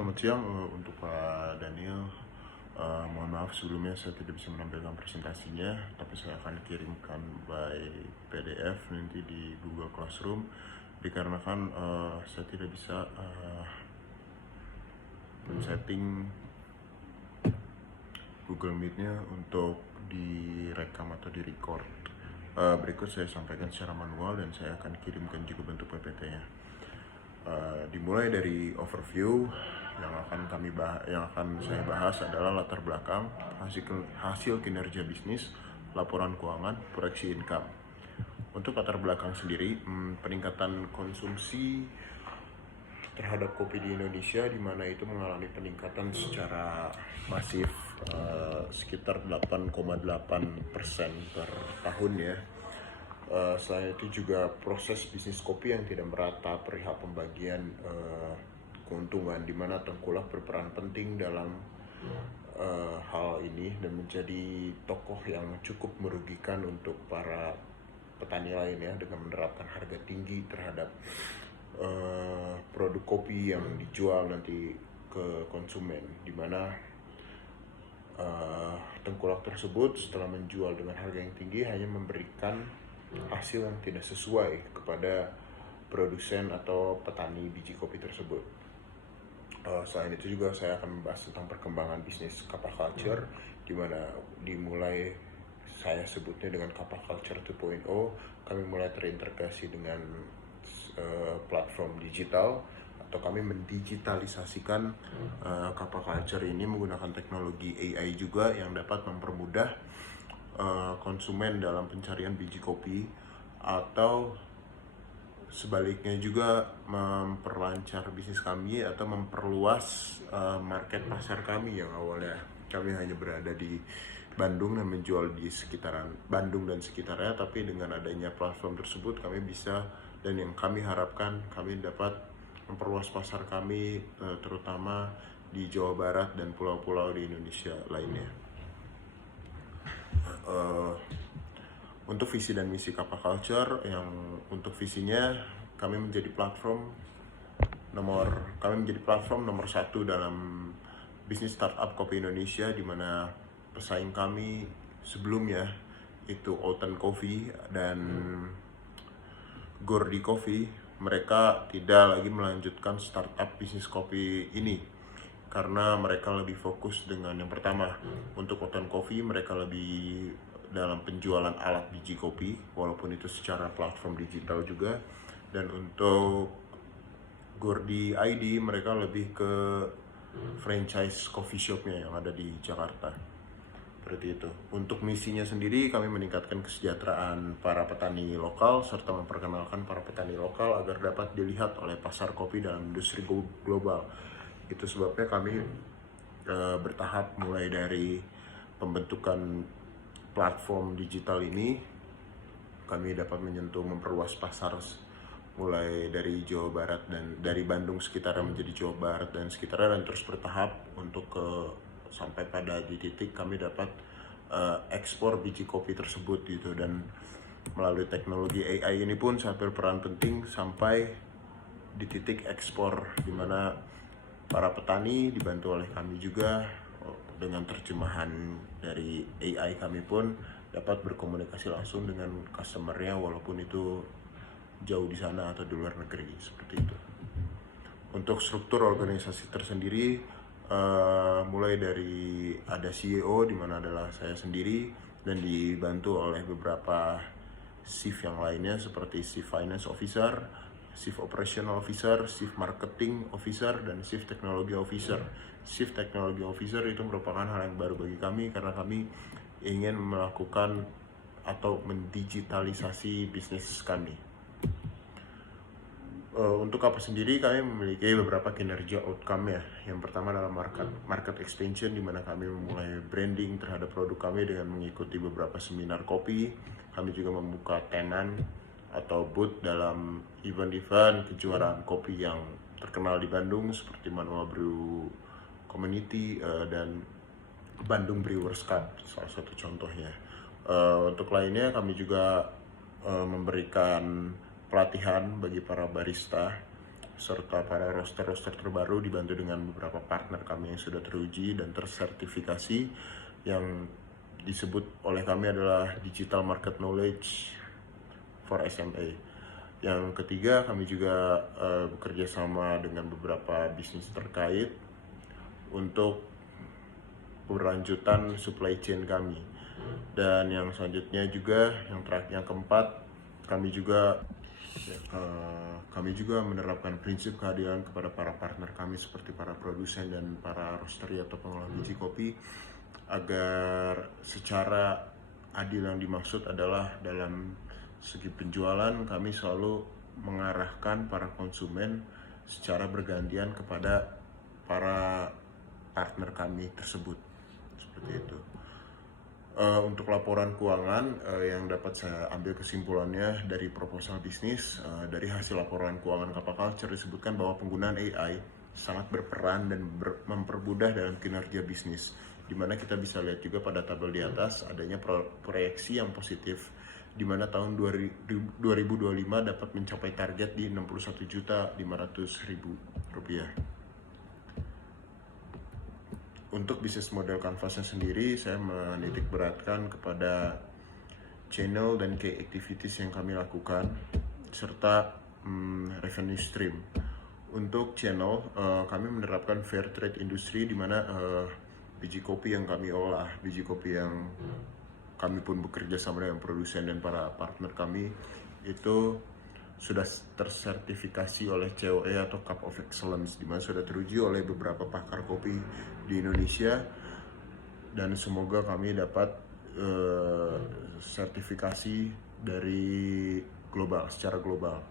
selamat siang untuk Pak Daniel. Mohon maaf sebelumnya saya tidak bisa menampilkan presentasinya, tapi saya akan kirimkan by PDF nanti di Google Classroom, dikarenakan saya tidak bisa men-setting Google Meet-nya untuk direkam atau direcord. Berikut saya sampaikan secara manual dan saya akan kirimkan juga bentuk PPT-nya. Dimulai dari overview yang akan saya bahas adalah latar belakang, hasil kinerja bisnis, laporan keuangan, proyeksi income. Untuk latar belakang sendiri, peningkatan konsumsi terhadap kopi di Indonesia, di mana itu mengalami peningkatan secara masif sekitar 8,8% per tahun ya. Selain itu juga proses bisnis kopi yang tidak merata perihal pembagian keuntungan, di mana Tengkulak berperan penting dalam hal ini dan menjadi tokoh yang cukup merugikan untuk para petani lain ya, dengan menerapkan harga tinggi terhadap produk kopi yang dijual nanti ke konsumen, di mana Tengkulak tersebut setelah menjual dengan harga yang tinggi hanya memberikan hasil yang tidak sesuai kepada produsen atau petani biji kopi tersebut. Selain itu juga saya akan membahas tentang perkembangan bisnis Kappa Culture, di mana dimulai saya sebutnya dengan Kappa Culture 2.0. Kami mulai terintegrasi dengan platform digital, atau kami mendigitalisasikan Kappa Culture ini menggunakan teknologi AI juga yang dapat mempermudah konsumen dalam pencarian biji kopi, atau sebaliknya juga memperlancar bisnis kami atau memperluas market pasar kami yang awalnya kami hanya berada di Bandung dan menjual di sekitaran Bandung dan sekitarnya, tapi dengan adanya platform tersebut kami bisa, dan yang kami harapkan kami dapat memperluas pasar kami terutama di Jawa Barat dan pulau-pulau di Indonesia lainnya. Untuk visi dan misi Kappa Culture, yang untuk visinya kami menjadi platform nomor satu dalam bisnis startup kopi Indonesia, di mana pesaing kami sebelumnya itu Oten Coffee dan Gordi Coffee. Mereka tidak lagi melanjutkan startup bisnis kopi ini karena mereka lebih fokus dengan yang pertama. Untuk Oten Coffee mereka lebih dalam penjualan alat biji kopi, walaupun itu secara platform digital juga. Dan untuk Gordi ID mereka lebih ke franchise coffee shopnya yang ada di Jakarta. Seperti itu. Untuk misinya sendiri, kami meningkatkan kesejahteraan para petani lokal serta memperkenalkan para petani lokal agar dapat dilihat oleh pasar kopi dalam industri global. Itu sebabnya kami bertahap mulai dari pembentukan platform digital ini. Kami dapat menyentuh memperluas pasar mulai dari Jawa Barat dan dari Bandung sekitarnya menjadi Jawa Barat dan sekitarnya, dan terus bertahap untuk sampai pada di titik kami dapat ekspor biji kopi tersebut gitu. Dan melalui teknologi AI ini pun sangat berperan penting sampai di titik ekspor, di mana para petani dibantu oleh kami juga dengan terjemahan dari AI. Kami pun dapat berkomunikasi langsung dengan customer-nya walaupun itu jauh di sana atau di luar negeri, seperti itu. Untuk struktur organisasi tersendiri, mulai dari ada CEO, di mana adalah saya sendiri, dan dibantu oleh beberapa shift yang lainnya seperti Chief Finance Officer, Chief Operational Officer, Chief Marketing Officer, dan Chief Technology Officer. Chief Technology Officer itu merupakan hal yang baru bagi kami karena kami ingin melakukan atau mendigitalisasi bisnis kami. Untuk apa sendiri, kami memiliki beberapa kinerja outcome ya. Yang pertama adalah market expansion, di mana kami memulai branding terhadap produk kami dengan mengikuti beberapa seminar kopi. Kami juga membuka tenan atau booth dalam event-event kejuaraan kopi yang terkenal di Bandung seperti Manual Brew Community dan Bandung Brewers Cup, salah satu contohnya. Untuk lainnya kami juga memberikan pelatihan bagi para barista serta para roster-roster terbaru, dibantu dengan beberapa partner kami yang sudah teruji dan tersertifikasi, yang disebut oleh kami adalah Digital Market Knowledge for SMA. Yang ketiga, kami juga bekerja sama dengan beberapa bisnis terkait untuk berlanjutan supply chain kami. Dan yang selanjutnya juga, yang keempat, kami juga menerapkan prinsip keadilan kepada para partner kami seperti para produsen dan para roastery atau pengolah biji kopi, agar secara adil yang dimaksud adalah dalam segi penjualan kami selalu mengarahkan para konsumen secara bergantian kepada para partner kami tersebut, seperti itu. Untuk laporan keuangan, yang dapat saya ambil kesimpulannya dari proposal bisnis, dari hasil laporan keuangan Kappa Culture disebutkan bahwa penggunaan AI sangat berperan dan mempermudah dalam kinerja bisnis, di mana kita bisa lihat juga pada tabel di atas adanya proyeksi yang positif, di mana tahun 2025 dapat mencapai target di 61.500.000 rupiah. Untuk bisnis model Canvasnya sendiri, saya menitik beratkan kepada channel dan key activities yang kami lakukan, serta revenue stream. Untuk channel, kami menerapkan fair trade industry, di mana biji kopi yang kami olah, biji kopi yang kami pun bekerja sama dengan produsen dan para partner kami, itu sudah tersertifikasi oleh COE atau Cup of Excellence, di mana sudah teruji oleh beberapa pakar kopi di Indonesia, dan semoga kami dapat sertifikasi dari secara global.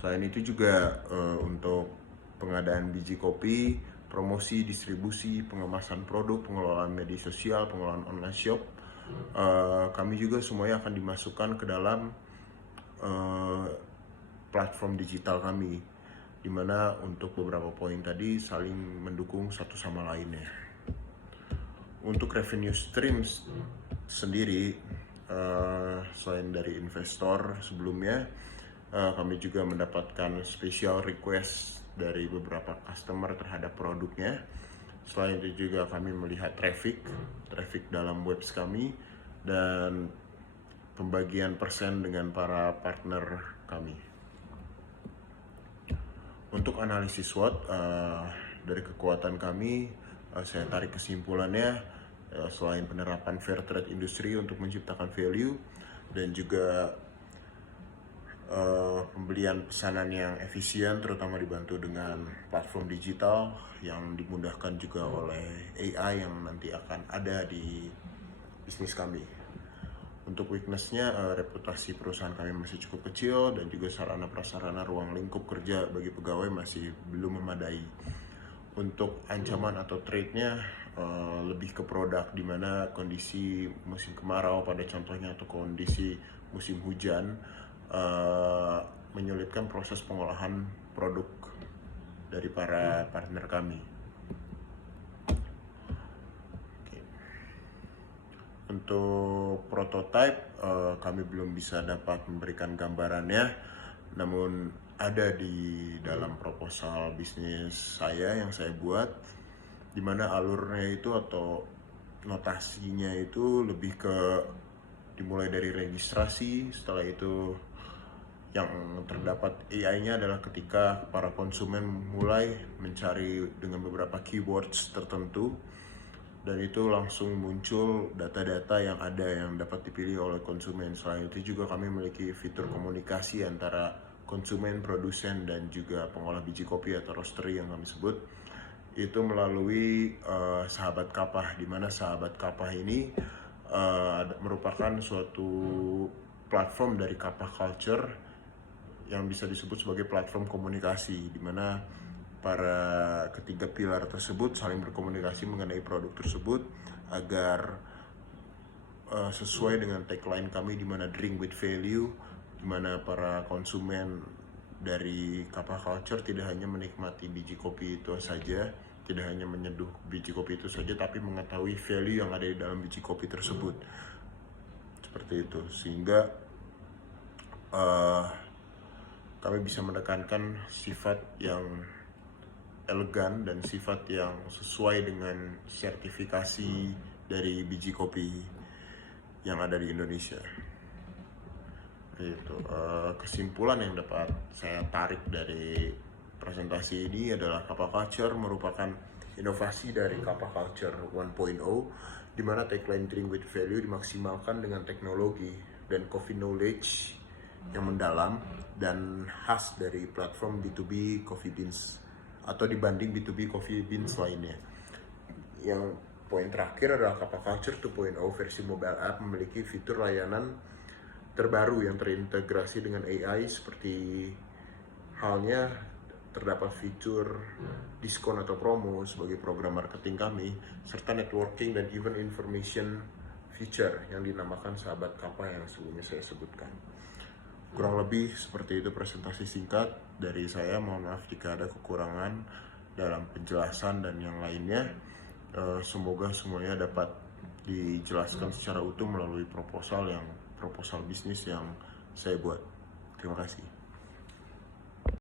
Selain itu juga untuk pengadaan biji kopi, promosi, distribusi, pengemasan produk, pengelolaan media sosial, pengelolaan online shop, kami juga semuanya akan dimasukkan ke dalam platform digital kami, di mana untuk beberapa poin tadi saling mendukung satu sama lainnya. Untuk revenue streams sendiri, selain dari investor sebelumnya, kami juga mendapatkan special request dari beberapa customer terhadap produknya. Selain itu juga kami melihat traffic dalam webs kami, dan pembagian persen dengan para partner kami. Untuk analisis SWOT, dari kekuatan kami, saya tarik kesimpulannya, selain penerapan fair trade industry untuk menciptakan value, dan juga pembelian pesanan yang efisien, terutama dibantu dengan platform digital yang dimudahkan juga oleh AI yang nanti akan ada di bisnis kami. Untuk weakness-nya, reputasi perusahaan kami masih cukup kecil, dan juga sarana prasarana ruang lingkup kerja bagi pegawai masih belum memadai. Untuk ancaman atau threat-nya, lebih ke produk, di mana kondisi musim kemarau pada contohnya atau kondisi musim hujan menyulitkan proses pengolahan produk dari para partner kami. Untuk prototype, kami belum bisa dapat memberikan gambarannya, namun ada di dalam proposal bisnis saya yang saya buat, di mana alurnya itu atau notasinya itu lebih ke dimulai dari registrasi. Setelah itu yang terdapat AI-nya adalah ketika para konsumen mulai mencari dengan beberapa keywords tertentu, dan itu langsung muncul data-data yang ada yang dapat dipilih oleh konsumen. Selain itu juga kami memiliki fitur komunikasi antara konsumen, produsen, dan juga pengolah biji kopi atau roastery yang kami sebut, itu melalui Sahabat Kappa, di mana Sahabat Kappa ini merupakan suatu platform dari Kappa Culture yang bisa disebut sebagai platform komunikasi, di mana para ketiga pilar tersebut saling berkomunikasi mengenai produk tersebut agar sesuai dengan tagline kami, di mana drink with value, di mana para konsumen dari Kappa Culture tidak hanya menikmati biji kopi itu saja, tidak hanya menyeduh biji kopi itu saja, tapi mengetahui value yang ada di dalam biji kopi tersebut. Seperti itu, sehingga kami bisa menekankan sifat yang elegan dan sifat yang sesuai dengan sertifikasi dari biji kopi yang ada di Indonesia. Itu kesimpulan yang dapat saya tarik dari presentasi ini adalah Kappa Culture merupakan inovasi dari Kappa Culture 1.0, di mana tagline Drink with Value dimaksimalkan dengan teknologi dan coffee knowledge yang mendalam dan khas dari platform B2B Coffee Beans atau dibanding B2B Coffee Beans lainnya. Yang poin terakhir adalah Kappa Culture 2.0 versi mobile app memiliki fitur layanan terbaru yang terintegrasi dengan AI, seperti halnya terdapat fitur diskon atau promo sebagai program marketing kami, serta networking dan event information feature yang dinamakan sahabat Kappa yang sebelumnya saya sebutkan. Kurang lebih seperti itu presentasi singkat dari saya. Mohon maaf jika ada kekurangan dalam penjelasan dan yang lainnya. Semoga semuanya dapat dijelaskan secara utuh melalui proposal bisnis yang saya buat. Terima kasih.